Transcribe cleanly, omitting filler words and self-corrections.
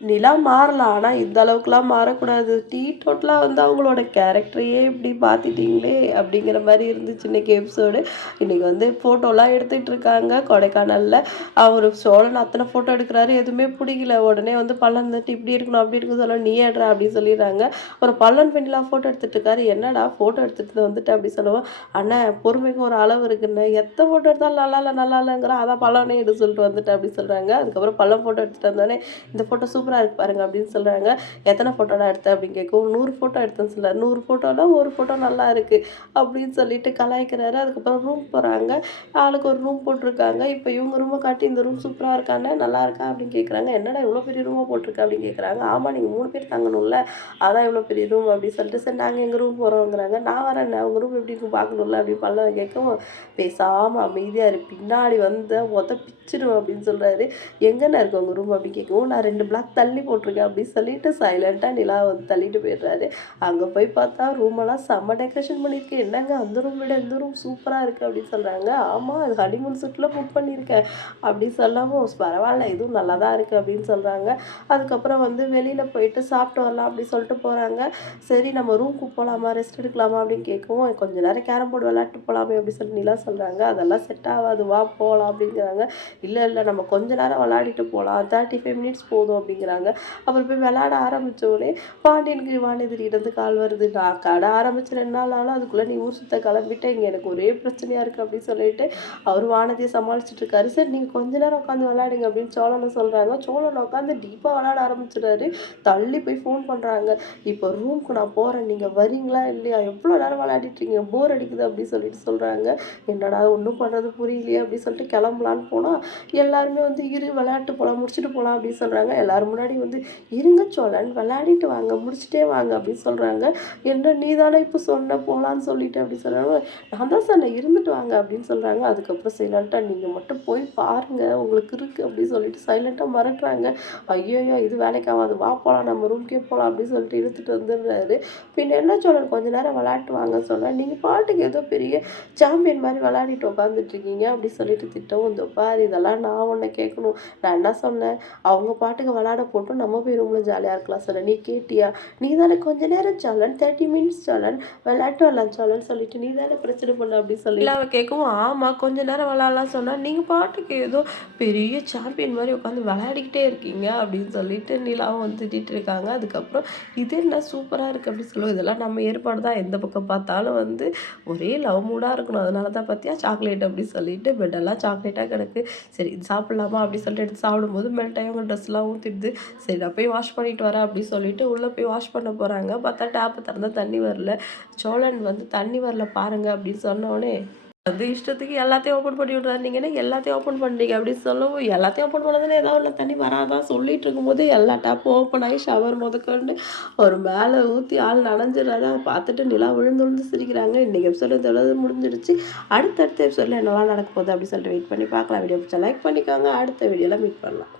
நிலா மாறலாம். ஆனா, இந்த அளவுக்குலாம் மாறக்கூடாது. டோட்டலா வந்து அவங்களோட கேரக்டரையே இப்படி மாத்திட்டீங்களே! அப்படிங்கிற மாரி இருந்துச்சு இன்னைக்கு எபிசோடு. இன்னைக்கு வந்து ஃபோட்டோலாம் எடுத்துட்டு இருக்காங்க கொடைக்கானல்ல. அவரு சோழன் அத்தன ஃபோட்டோ எடுக்குறாரு. எதுவுமே புடிக்கல. உடனே வந்து பல்லன் வந்துட்டு இப்படி இருக்கணும், அப்படி இருக்கணும் சொல்ல நீ ஏட்றா அப்படின்னு சொல்லிடுறாங்க. அப்புறம் பல்லன் வெண்ணிலா ஃபோட்டோ எடுத்துட்டு இருக்காரு. என்னடா ஃபோட்டோ எடுத்துட்டு வந்துட்டு அப்படி சொல்லவும், அண்ணன் பொறுமைக்கு ஒரு அளவு இருக்குண்ணே. எத்த ஃபோட்டோ எடுத்தாலும் நல்லா இல்ல, நல்லா இல்லங்கிறான். அதான் பல்லவனே எடு சொல்லிட்டு வந்துட்டேன் அப்படின்னு சொல்றாங்க. அதுக்கப்புறம் பல்லன் ஃபோட்டோ எடுத்துட்டு வந்தோனே, இந்த ஃபோட்டோ சூப்பரா இருக்கு பாருங்க அப்படின்னு சொல்றாங்க. எத்தனை ஃபோட்டோடா எடுத்த அப்படின்னு கேட்கவும், 100 ஃபோட்டோ எடுத்தேன்னு சொல்றாரு. 100 ஃபோட்டோல ஒரு ஃபோட்டோ நல்லா இருக்கு அப்படின்னு சொல்லிட்டு கலாய்க்கிறாரு. அதுக்கப்புறம் ரூம் போறாங்க. ஆளுக்கு ஒரு ரூம் போட்டிருக்காங்க. இப்போ இவங்க ரூமை காட்டி இந்த ரூம் சூப்பரா இருக்கானே, நல்லா இருக்கா அப்படின்னு கேட்குறாங்க. என்னடா இவ்வளோ பெரிய ரூமா போட்டிருக்க அப்படின்னு கேட்குறாங்க. ஆமா நீங்க 3 பேர் தங்கணும்ல, அதான் இவ்வளோ பெரிய ரூம் அப்படின்னு சொல்லிட்டு, சரி நாங்க எங்க ரூம் போறோங்கிறாங்க. நான் வரேன் உங்க ரூம் எப்படி இருக்கும் பார்க்கணும்ல அப்படின்னு பல்லவன் கேட்கவும், பேசாம அமைதியா இரு, பின்னாடி வந்து உதப்பிச்சிருவேன் அப்படின்னு சொல்றாரு. எங்கண்ணா இருக்கு உங்க ரூம் அப்படின்னு கேட்கவும், நான் 2 பிளாக் தள்ளி போட்டிருக்கேன் அப்படின்னு சொல்லிட்டு சைலண்டா நிலா வந்து தள்ளிட்டு போயிடுறாரு. அங்க போய் பார்த்தா ரூமெல்லாம் செம்ம டெக்கரேஷன் பண்ணியிருக்கு. என்னங்க அந்த ரூம் விட இந்த ரூம் சூப்பரா இருக்கு அப்படின்னு சொல்றாங்க. ஆமா அது ஹனிமூன் செட்ல புக் பண்ணியிருக்கேன் அப்படி சொல்லவும், பரவாயில்ல இதுவும் நல்லா தான் இருக்கு அப்படின்னு சொல்றாங்க. அதுக்கப்புறம் வந்து வெளியில போயிட்டு சாப்பிட்டு வரலாம் அப்படின்னு சொல்லிட்டு போறாங்க. சரி நம்ம ரூமுக்கு போலாமா, ரெஸ்ட் எடுக்கலாமா அப்படின்னு கேட்கவும், கொஞ்ச நேரம் கேரம் போர்டு விளையாட்டு போலாமே அப்படின்னு சொல்லி நிலா சொல்றாங்க. அதெல்லாம் செட் ஆகாது வா போலாம் அப்படிங்கிறாங்க. இல்ல நம்ம கொஞ்ச நேரம் விளையாடிட்டு போலாம். 35 மினிட்ஸ் போதும் அப்படிங்கிறாங்க. அப்புறம் போய் விளையாட ஆரம்பிச்ச உடனே பாண்டியனுக்கு வானதியிடந்து கால் வருது. நான் கடை ஆரம்பிச்சு 2 நாள் ஆனாலும் அதுக்குள்ள நீ ஊர் சுத்த கிளம்பிட்ட. இங்க எனக்கு ஒரே பிரச்சனையா இருக்கு அப்படின்னு சொல்லிட்டு அவரு வானதியை சமாளிச்சுட்டு இருக்காரு. சரி நீங்க கொஞ்ச நேரம் உட்காந்து விளையாடுங்க அப்படின்னு சோழனை சொல்றாங்க. சோழன் உட்காந்து டீப்பா விளையாட ஆரம்பிச்சிடாரு. தள்ளி போய் ஃபோன் பண்றாங்க. இப்போ ரூம்க்கு நான் போறேன். நீங்க வரீங்களா இல்லையா? எவ்வளோ நேரம் விளையாடிட்டு இருக்கீங்க? போர் அடிக்குது அப்படின்னு சொல்லிட்டு சொல்றாங்க. என்னடா ஒண்ணும் பண்றது புரியலையே அப்படின்னு சொல்லிட்டு கிளம்பலான்னு போனா எல்லாருமே வந்து இரு விளையாட்டு போலாம், முடிச்சுட்டு போலாம் அப்படின்னு சொல்றாங்க. எல்லாரும் முன்னாடி வந்து இருங்க சோழன் விளையாடிட்டு வாங்க, முடிச்சுட்டே வாங்க அப்படின்னு சொல்றாங்க. என்ன நீ தானே இப்போ சொன்ன போலான்னு சொல்லிட்டு அப்படி சொல்றாங்க. நான் தான் சொன்னேன் இருந்துட்டு வாங்க அப்படின்னு சொல்றாங்க. அதுக்கப்புறம் சைலண்டா நீங்க மட்டும் போய் பாருங்க உங்களுக்கு இருக்கு அப்படின்னு சொல்லிட்டு சைலண்டா மிரட்டுறாங்க. ஐயோ இது வேலைக்கு ஆகாது வா போலாம் நம்ம ரூம்க்கே போலாம் அப்படின்னு சொல்லிட்டு இழுத்துட்டு வந்துடுறாரு. பின்ன என்ன சோழன் கொஞ்ச நேரம் விளையாட்டு வாங்க சொன்னா நீங்க பாட்டுக்கு ஏதோ பெரிய சாம்பியன் மாதிரி விளையாடிட்டு உட்காந்துட்டு இருக்கீங்க அப்படி சொல்லிட்டு திட்டவும், இந்த பாரு இதெல்லாம் நான் உன்னை கேட்கணும். நான் என்ன சொன்னேன்? அவங்க பாட்டுக்கு விளையாட போட்டும் நம்ம போய் ரூம்ல ஜாலியா இருக்கலாம் சொன்னேன். நீ கேட்டியா? நீ தானே கொஞ்ச நேரம் சோழன் 30 மினிட்ஸ் சோழன் விளையாட்டு வரலாம் சோழன் சொல்லிட்டு நீ தானே பிரச்சனை பண்ண அப்படின்னு சொல்லி அவ கேட்கவும், ஆமா கொஞ்ச நேரம் விளையாடலாம் சொன்னா நீங்க பாட்டுக்கு ஏதோ பெரிய சாம்பியன் மாதிரி உட்காந்து விளையாடிக்கிட்டே இருக்கீங்க அப்படின்னு சொல்லிட்டு நிலாவும் வந்து திட்டிட்டு இருக்காங்க. அதுக்கப்புறம் இது என்ன சூப்பரா இருக்கு அப்படின்னு சொல்லுவோம். இதெல்லாம் நம்ம ஏற்பாடு தான். எந்த பக்கம் பார்த்தாலும் வந்து ஒரே லவ் மூடா இருக்கணும். அதனால தான் பார்த்தியா சாக்லேட் அப்படின்னு சொல்லிட்டு பெட்டெல்லாம் சாக்லேட்டா கிடக்கு. சரி இது சாப்பிடலாமா அப்படின்னு சொல்லிட்டு எடுத்து சாப்பிடும்போது மெல்ட் ஆகி அவங்க ட்ரெஸ்லாம் ஊற்றிடுது. சரி நான் போய் வாஷ் பண்ணிட்டு வரேன் அப்படின்னு சொல்லிட்டு உள்ளே போய் வாஷ் பண்ண போகிறாங்க. பார்த்தா டேப்பை திறந்தா தண்ணி வரல. சோழன் வந்து தண்ணி வரல பாருங்க அப்படின்னு சொன்னோடனே வந்து இஷ்டத்துக்கு எல்லாத்தையும் ஓப்பன் பண்ணி விட்றாதீங்கன்னா எல்லாத்தையும் ஓப்பன் பண்ணிட்டீங்க அப்படின்னு சொல்லவும் எல்லாத்தையும் ஓப்பன் பண்ணதுன்னு ஏதாவது ஒன்று தண்ணி வராதான் சொல்லிட்டு இருக்கும்போது எல்லா டேப்பும் ஓப்பன் ஆகி ஷவர் முதற்கொண்டு ஒரு மேலே ஊற்றி ஆள் நனைஞ்சிடாத அதை பார்த்துட்டு நிலா விழுந்து விழுந்து சிரிக்கிறாங்க. இன்றைக்கி எபிசோட இதோட முடிஞ்சிடுச்சு. அடுத்தடுத்த எபிசோடில் என்னெல்லாம் நடக்க போகுது அப்படின்னு சொல்லிட்டு வெயிட் பண்ணி பார்க்கலாம். வீடியோ பிடிச்சா லைக் பண்ணிக்கோங்க. அடுத்த வீடியோவில் மீட் பண்ணலாம்.